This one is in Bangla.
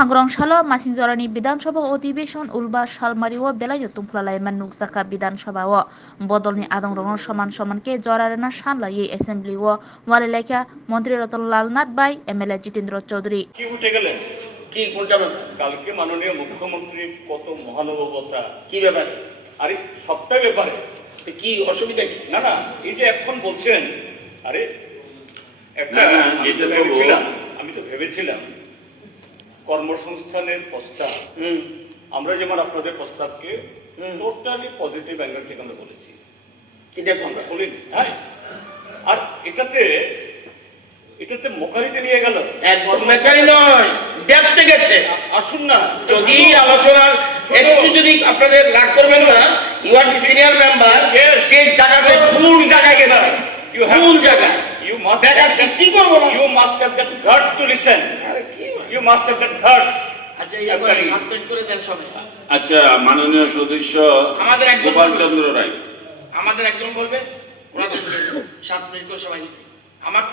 सांग्रांशाला मासिंजरानि विधानसभा अधिवेशन उल्बा सालमारिओ बेलायो तुंफ्लालायमान नुकसाखा विधानसभाओ बदलनि आदंरंग समान समान के जरारेना सानलायै एसेम्बलिओ वालेलायखा मंत्री रतनलाल नाथ बाई एमएलए जितेंद्र चौधरी কি উঠে গেলেন কি কোনটা ব্যাপার? কালকে মাননীয় মুখ্যমন্ত্রী কত মহানুভবতা কি ব্যাপারে? আরে সবটাই ব্যাপারে তো কি অসুবিধা কি? না না এই যে এখন বলছেন আরে একটা না, না, আমি তো যেটা ভেবেছিলাম আমি তো ভেবেছিলাম কর্মসংস্থানের প্রস্তাব আমরা যেমন আপনাদের প্রস্তাবকে টোটালি পজিটিভ অ্যাঙ্গেল থেকে আমরা বলেছি এটা আমরা বলিনি হ্যাঁ আর এটাতে মোকারিতে নিয়ে গেল একদম মেকানি নয়, ডেপথে গেছে। আসুন না যদি আলোচনার একটু যদি আপনাদের রাগ করবেন না, you are the senior member, সেই জায়গাতে ভুল জায়গায় গেছে, ভুল জায়গা। You must দেখা সৃষ্টি করবো না। You must have that guts to listen. আরে কি বলে? You must have that guts. আচ্ছা এইবার সাবমিট করে দেন সবাই। আচ্ছা, মাননীয় সদস্য আমাদের একজন গোপাল চন্দ্র রায়। আমাদের একজন বলবে, ওনাদের 7 মিনিট করে সবাই। আমার